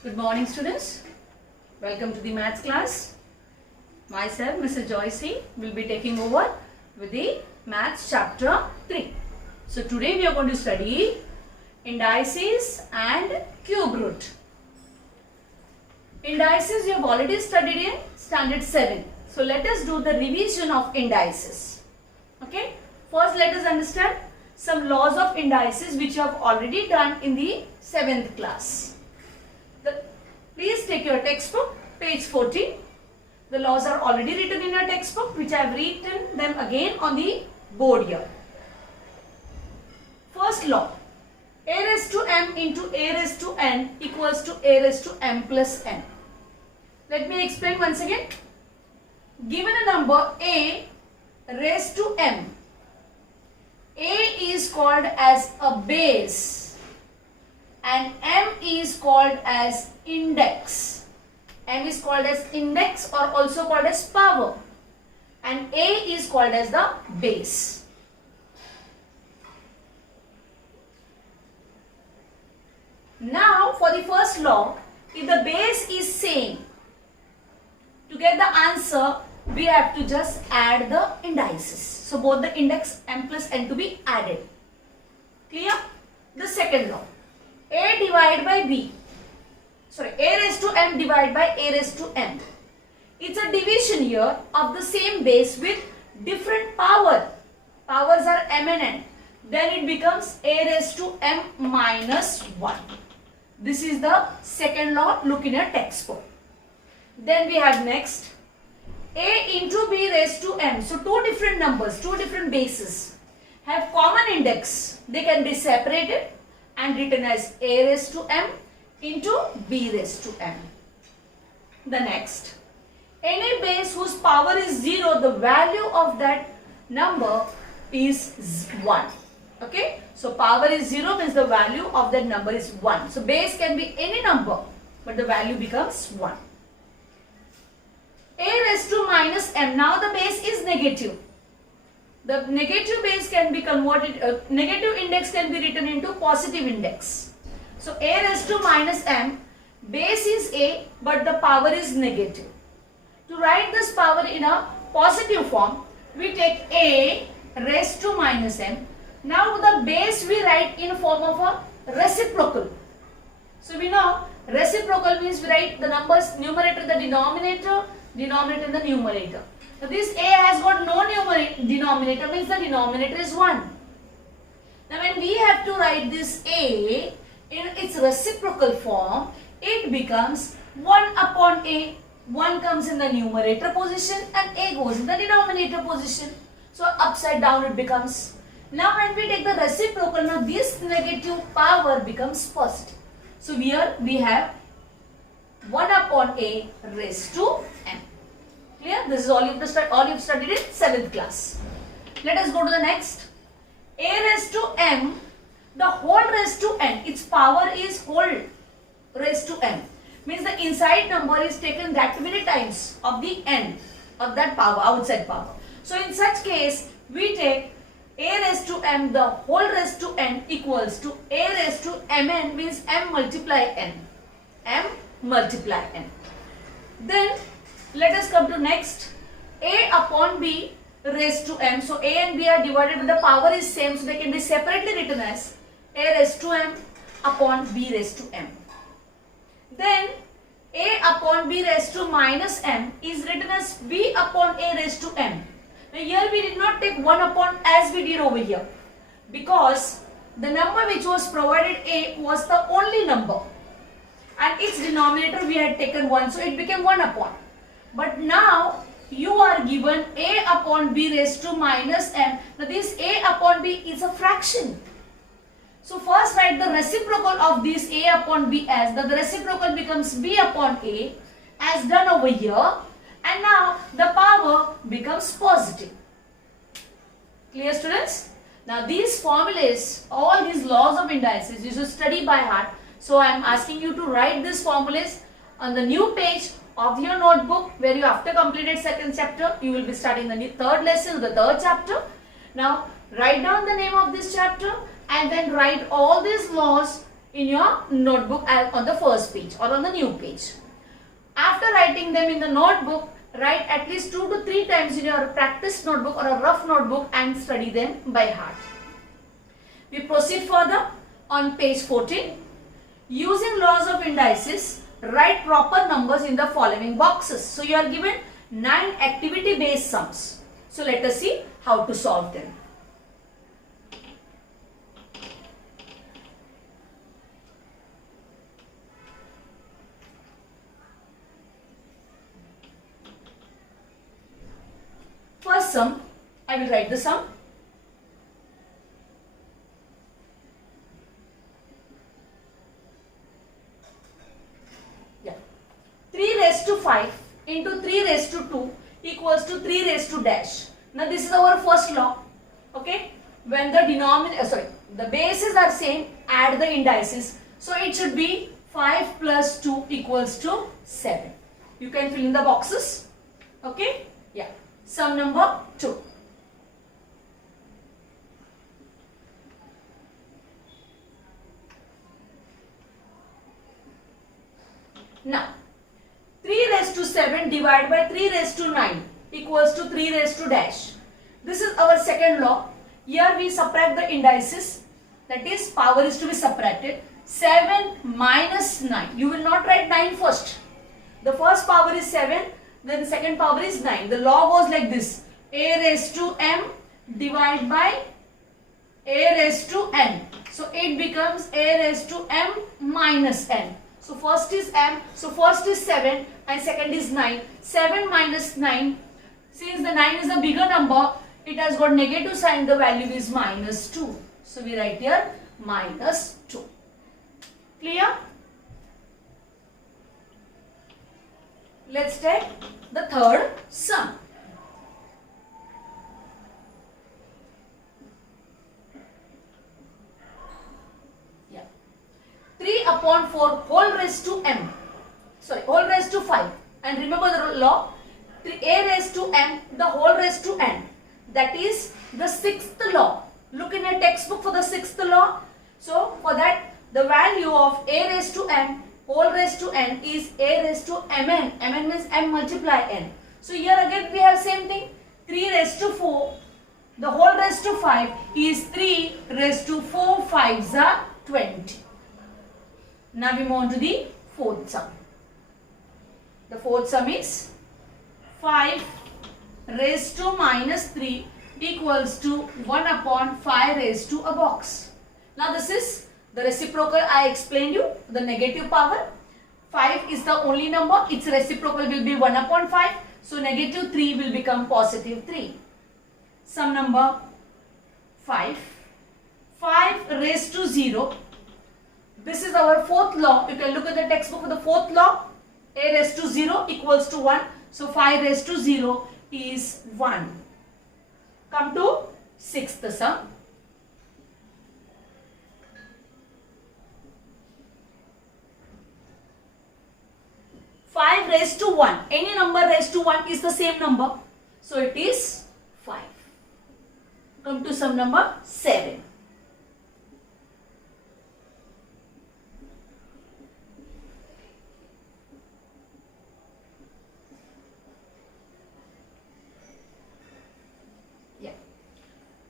Good morning, students. Welcome to the maths class. Myself, Mrs. Joycey, will be taking over with the maths chapter 3. So today we are going to study indices and cube root. Indices we have already studied in standard 7. So let us do the revision of indices. Okay. First let us understand some laws of indices which you have already done in the 7th class. Please take your textbook, page 14. The laws are already written in your textbook, which I have written them again on the board here. First law, a raised to m into a raised to n equals to a raised to m plus n. Let me explain once again. Given a number a raised to m, a is called as a base and m is called as index. M is called as index or also called as power, and a is called as the base. Now for the first law, if the base is same, to get the answer we have to just add the indices. So both the index m plus n to be added. Clear? The second law, a divided by b, sorry, a raised to m divided by a raised to m. It's a division here of the same base with different power. Powers are m and n. Then it becomes a raised to m minus 1. This is the second law. Look in your textbook. Then we have next a into b raised to m. So two different numbers, two different bases have common index. They can be separated and written as a raised to m into b raised to m. The next, any base whose power is 0, the value of that number is 1. Okay, so power is 0 means the value of that number is 1. So base can be any number, but the value becomes 1. A raised to minus m, now the base is negative. The negative base can be converted, negative index can be written into positive index. So a raised to minus m, base is a but the power is negative. To write this power in a positive form, we take a raised to minus m. Now the base we write in form of a reciprocal. So we know reciprocal means we write the numbers, numerator the denominator, denominator the numerator. So this a has got no denominator, means the denominator is 1. Now when we have to write this a in its reciprocal form, it becomes 1 upon a. 1 comes in the numerator position and a goes in the denominator position. So upside down it becomes. Now when we take the reciprocal, now this negative power becomes positive. So here we have 1 upon a raised to m. Clear? This is all you've studied in 7th class. Let us go to the next. A raised to m, the whole raised to n, its power is whole raised to m. Means the inside number is taken that many times of the n of that power, outside power. So in such case, we take a raised to m, the whole raised to n equals to a raised to mn, means m multiply n. M multiply n. Then let us come to next, a upon b raised to m. So a and b are divided but the power is same, so they can be separately written as a raised to m upon b raised to m. Then a upon b raised to minus m is written as b upon a raised to m. Now here we did not take 1 upon as we did over here, because the number which was provided a was the only number and its denominator we had taken 1, so it became 1 upon. But now you are given a upon b raised to minus m. Now this a upon b is a fraction. So first write the reciprocal of this a upon b as the reciprocal becomes b upon a as done over here, and now the power becomes positive. Clear, students? Now these formulas, all these laws of indices you should study by heart. So I am asking you to write these formulas on the new page of your notebook, where you after completed 2nd chapter, you will be starting the 3rd lesson, the 3rd chapter. Now write down the name of this chapter and then write all these laws in your notebook on the first page or on the new page. After writing them in the notebook, write at least 2 to 3 times in your practice notebook or a rough notebook and study them by heart. We proceed further on page 14. Using laws of indices, write proper numbers in the following boxes. So you are given 9 activity based sums. So let us see how to solve them. First sum, I will write the sum. Yeah. 3 raised to 5 into 3 raised to 2 equals to 3 raised to dash. Now this is our first law. Okay. When the bases are same, add the indices. So it should be 5 plus 2 equals to 7. You can fill in the boxes. Okay. Yeah. Sum number 2. Now, 3 raised to 7 divided by 3 raised to 9 equals to 3 raised to dash. This is our second law. Here we subtract the indices. That is, power is to be subtracted. 7 minus 9. You will not write 9 first. The first power is 7. Then second power is 9. The law goes like this. A raised to m divided by a raised to n. So it becomes a raised to m minus n. So first is m. So first is 7 and second is 9. 7 minus 9. Since the 9 is a bigger number, it has got negative sign. The value is minus 2. So we write here minus 2. Clear? Let's take the third sum. Yeah. 3 upon 4 whole raised to m. Sorry, whole raised to 5. And remember the law. A raised to m, the whole raised to n. That is the 6th law. Look in your textbook for the 6th law. So for that, the value of a raised to m whole raised to n is a raised to mn. Mn means m multiply n. So here again we have same thing. 3 raised to 4. The whole raised to 5 is 3 raised to 4 5s are 20. Now we move on to the fourth sum. The fourth sum is 5 raised to minus 3 equals to 1 upon 5 raised to a box. Now this is the reciprocal I explained you, the negative power. 5 is the only number, its reciprocal will be 1 upon 5. So negative 3 will become positive 3. Sum number 5. 5 raised to 0. This is our fourth law. You can look at the textbook for the fourth law. A raised to 0 equals to 1. So 5 raised to 0 is 1. Come to sixth sum. 5 raised to 1. Any number raised to 1 is the same number. So it is 5. Come to sum number 7. Yeah.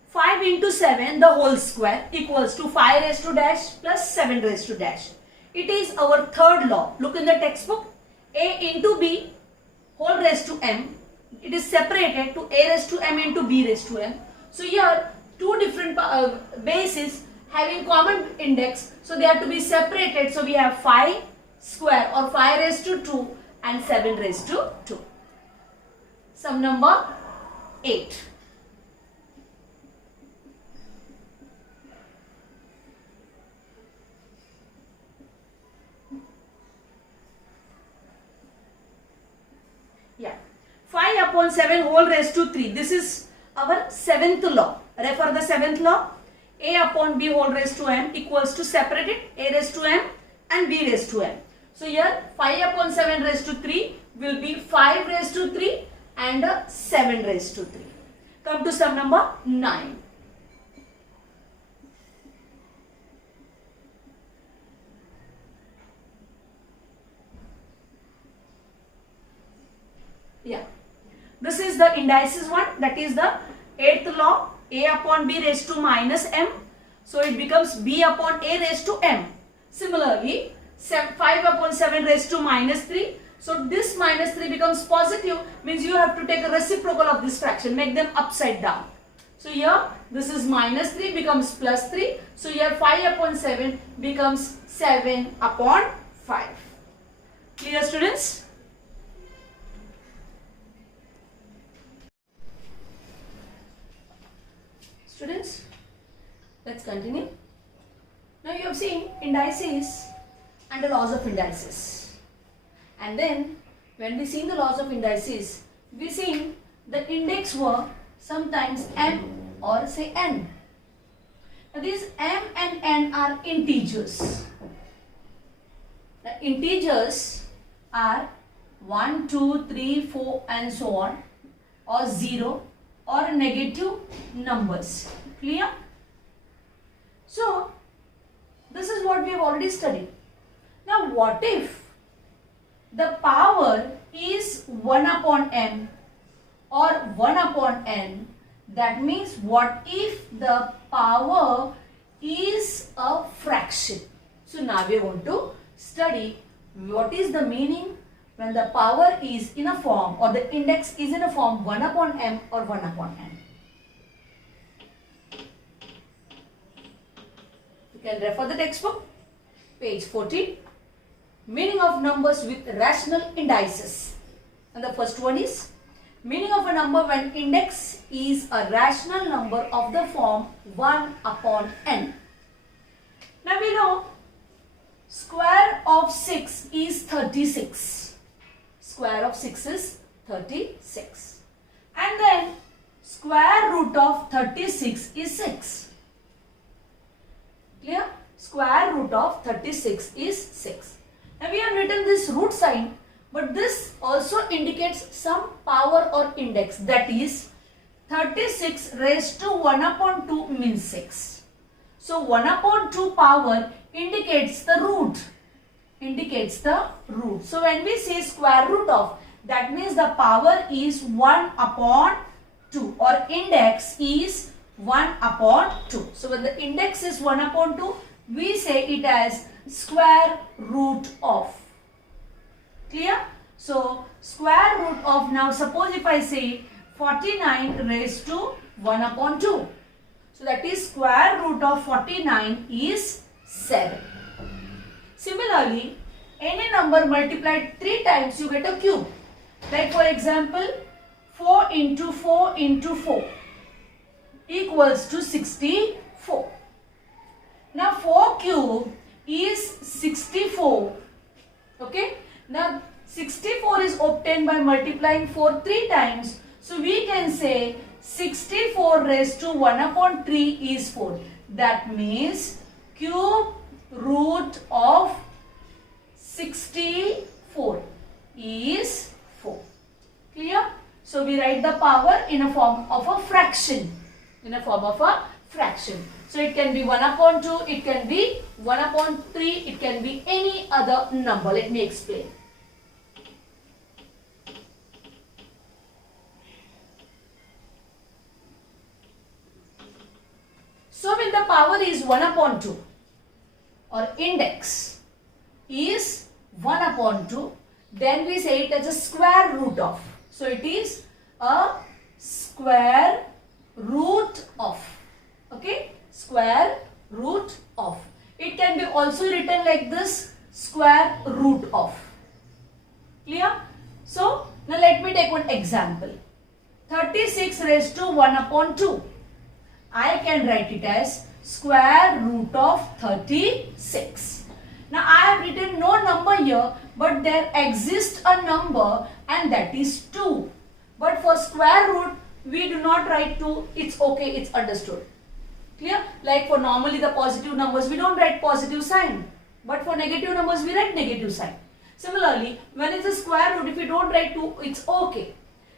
5 into 7 the whole square equals to 5 raised to dash plus 7 raised to dash. It is our third law. Look in the textbook. A into B whole raised to m. It is separated to a raised to m into b raised to m. So here two different bases having common index. So they have to be separated. So we have 5 square or 5 raised to 2 and 7 raised to 2. Sum number 8. Yeah. 5 upon 7 whole raised to 3. This is our seventh law. Refer the seventh law. A upon b whole raised to m equals to separated a raised to m and b raised to m. So here 5 upon 7 raised to 3 will be 5 raised to 3 and 7 raised to 3. Come to sum number 9. Yeah. This is the indices one, that is the 8th law, a upon b raised to minus m. So it becomes b upon a raised to m. Similarly, 5 upon 7 raised to minus 3. So this minus 3 becomes positive, means you have to take a reciprocal of this fraction, make them upside down. So here this is minus 3 becomes plus 3. So here 5 upon 7 becomes 7 upon 5. Clear, students? Students, let's continue. Now you have seen indices and the laws of indices. And then when we see the laws of indices, we see the index were sometimes m or say n. Now these m and n are integers. The integers are 1, 2, 3, 4 and so on, or 0 or negative numbers. Clear? So this is what we have already studied. Now what if the power is 1 upon m or 1 upon n? That means what if the power is a fraction? So now we are going to study what is the meaning when the power is in a form or the index is in a form 1 upon m or 1 upon n. You can refer the textbook, page 14. Meaning of numbers with rational indices. And the first one is meaning of a number when index is a rational number of the form 1 upon n. Now we know square of 6 is 36. Square of 6 is 36. And then square root of 36 is 6. Clear? Square root of 36 is 6. Now we have written this root sign, but this also indicates some power or index, that is 36 raised to 1 upon 2 means 6. So 1 upon 2 power indicates the root. So when we say square root of, that means the power is 1 upon 2 or index is 1 upon 2. So when the index is 1 upon 2, we say it as square root of. Clear? So square root of, now suppose if I say 49 raised to 1 upon 2. So that is square root of 49 is 7. Similarly, any number multiplied 3 times you get a cube. Like for example, 4 into 4 into 4 equals to 64. Now 4 cube is 64. Okay. Now 64 is obtained by multiplying 4 3 times. So we can say 64 raised to 1 upon 3 is 4. That means cube root of 64 is 4. Clear? So we write the power in a form of a fraction. So it can be 1 upon 2, it can be 1 upon 3, it can be any other number. Let me explain. So when the power is 1 upon 2 or index is 1 upon 2, then we say it as a square root of. So it is a square root of. Okay, square root of. It can be also written like this, square root of. Clear? So now let me take one example. 36 raised to 1 upon 2. I can write it as square root of 36. Now I have written no number here, but there exists a number and that is 2. But for square root, we do not write 2. It's okay, it's understood. Clear? Like for normally the positive numbers, we don't write positive sign. But for negative numbers, we write negative sign. Similarly, when it's a square root, if we don't write 2, it's okay.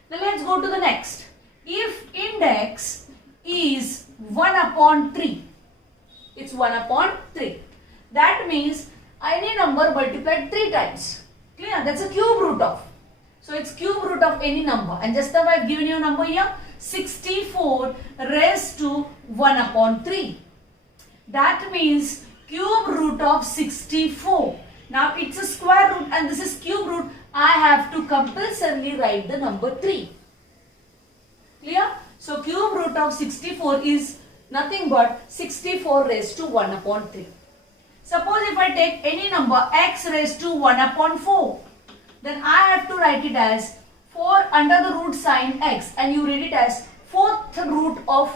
Now let's go to the next. If index is 1 upon 3, it's 1 upon 3. That means any number multiplied 3 times. Clear? That's a cube root of. So So it's cube root of any number. And just now I have given you a number here. 64 raised to 1 upon 3. That means cube root of 64. Now it's a square root and this is cube root. I have to compulsorily write the number 3. Clear? So cube root of 64 is nothing but 64 raised to 1 upon 3. Suppose if I take any number x raised to 1 upon 4, then I have to write it as 4 under the root sign x, and you read it as 4th root of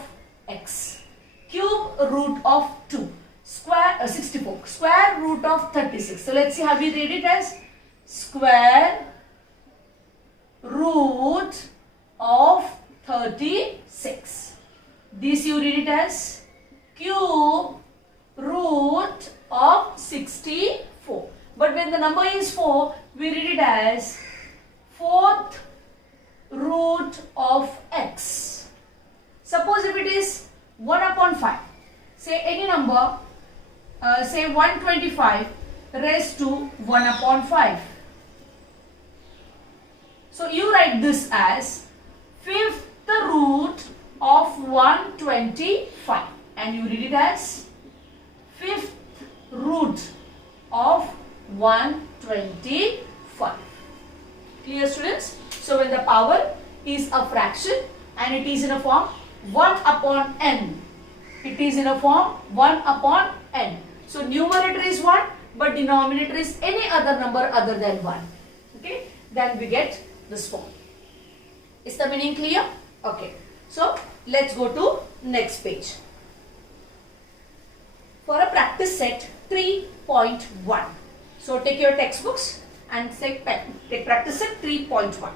x. Cube root of 2. Square 64. Square root of 36. So let's see how we read it as square root of 36. This you read it as cube root of 64. But when the number is 4, we read it as 4th root of x. Suppose if it is 1 upon 5, say any number, say 125 raised to 1 upon 5. So you write this as 5th root of 125, and you read it as 5th root of 125. Clear, students? So when the power is a fraction and it is in a form 1 upon n, it is in a form 1 upon n. So numerator is 1 but denominator is any other number other than 1. Okay, then we get this form. Is the meaning clear? Okay, so let's go to next page. For a practice set 3.1. So take your textbooks and take practice set 3.1.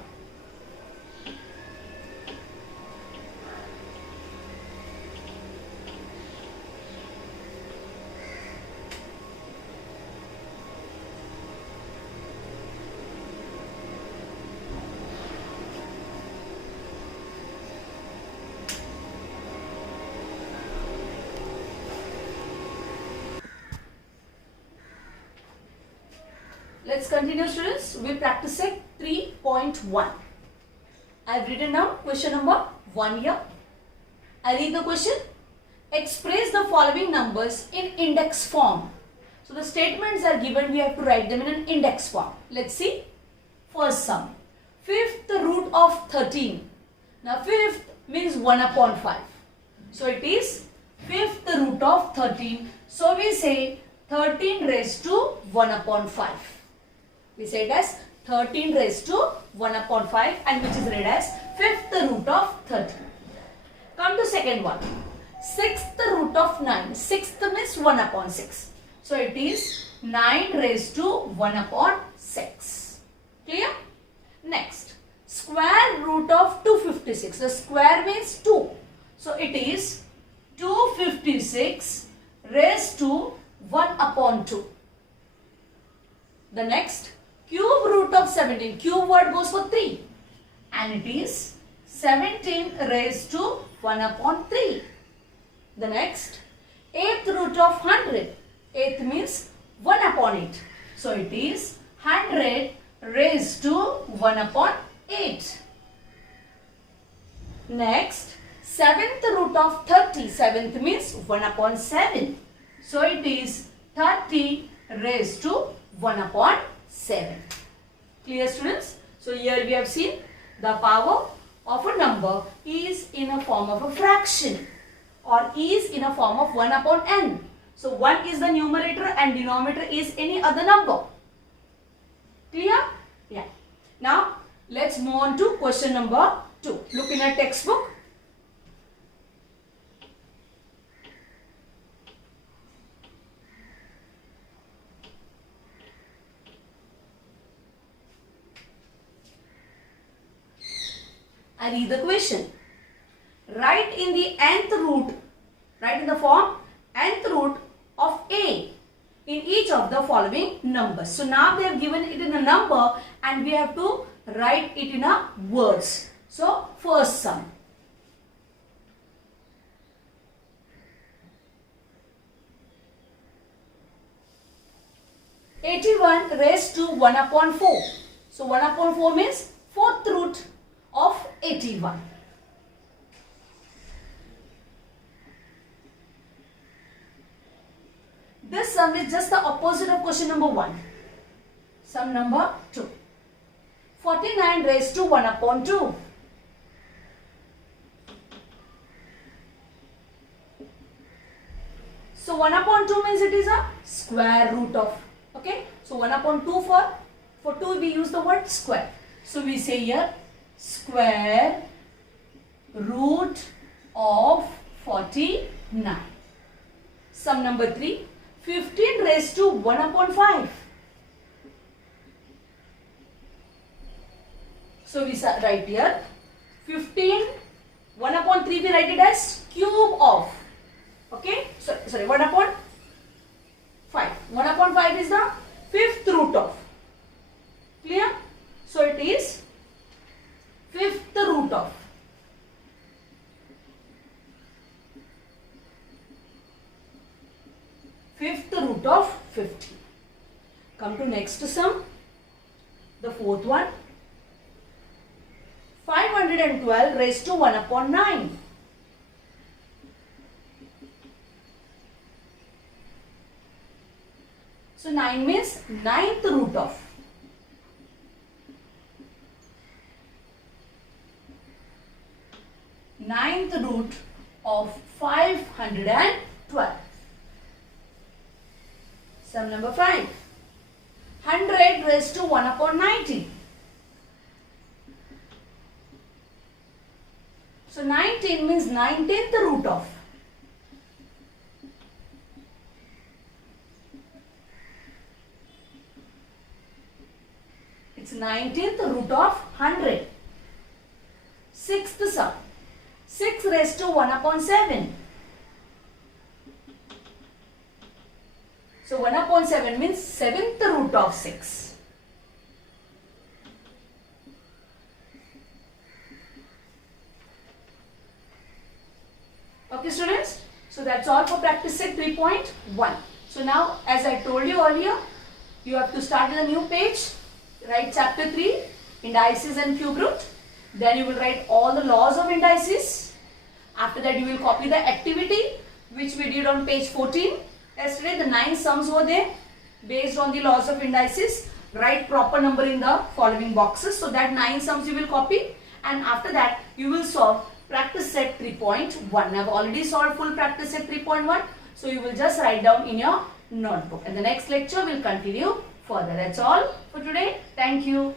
Let's continue, students. We practice set 3.1. I have written down question number 1 here. I read the question. Express the following numbers in index form. So the statements are given. We have to write them in an index form. Let's see. First sum. 5th root of 13. Now 5th means 1 upon 5. So it is 5th root of 13. So we say 13 raised to 1 upon 5. We say it as 13 raised to 1 upon 5, and which is read as 5th root of 13. Come to second one. 6th root of 9. 6th means 1 upon 6. So it is 9 raised to 1 upon 6. Clear? Next. Square root of 256. The square means 2. So it is 256 raised to 1 upon 2. The next. Cube root of 17. Cube word goes for 3. And it is 17 raised to 1 upon 3. The next. 8th root of 100. 8th means 1 upon 8. So it is 100 raised to 1 upon 8. Next. 7th root of 30. 7th means 1 upon 7. So it is 30 raised to 1 upon 7. Clear, students? So here we have seen the power of a number is in a form of a fraction or is in a form of 1 upon n. So 1 is the numerator and denominator is any other number. Clear? Yeah. Now let's move on to question number 2. Look in a textbook. I read the question. Write in the nth root, write in the form nth root of a in each of the following numbers. So now they have given it in a number and we have to write it in a words. So first sum. =81 raised to 1 upon 4. So 1 upon 4 means fourth root of 81. This sum is just the opposite of question number 1. Sum number 2. 49 raised to 1 upon 2. So 1 upon 2 means it is a square root of. Okay. So 1 upon 2 for 2 we use the word square. So we say here square root of 49. Sum number 3. 15 raised to 1 upon 5. So we write here 15, 1 upon 3 we write it as cube of. Okay, sorry 1 upon 5. 1 upon 5 is the fifth root of. Clear? So it is fifth root of. Fifth root of 50. Come to next sum. The fourth one. 512 raised to 1 upon 9. So 9 means ninth root of. Ninth root of 512. Sum number 5. 100 raised to 1 upon 90. So 19 means 19th root of. It's 19th root of 100. Sixth sum. 6 raised to 1 upon 7. So 1 upon 7 means 7th root of 6. Okay students, so that's all for practice set 3.1. So now as I told you earlier, you have to start with a new page, write chapter 3, indices and cube root. Then you will write all the laws of indices. After that you will copy the activity which we did on page 14. Yesterday the 9 sums were there based on the laws of indices. Write proper number in the following boxes. So that 9 sums you will copy, and after that you will solve practice set 3.1. I have already solved full practice set 3.1. So you will just write down in your notebook, and the next lecture will continue further. That's all for today. Thank you.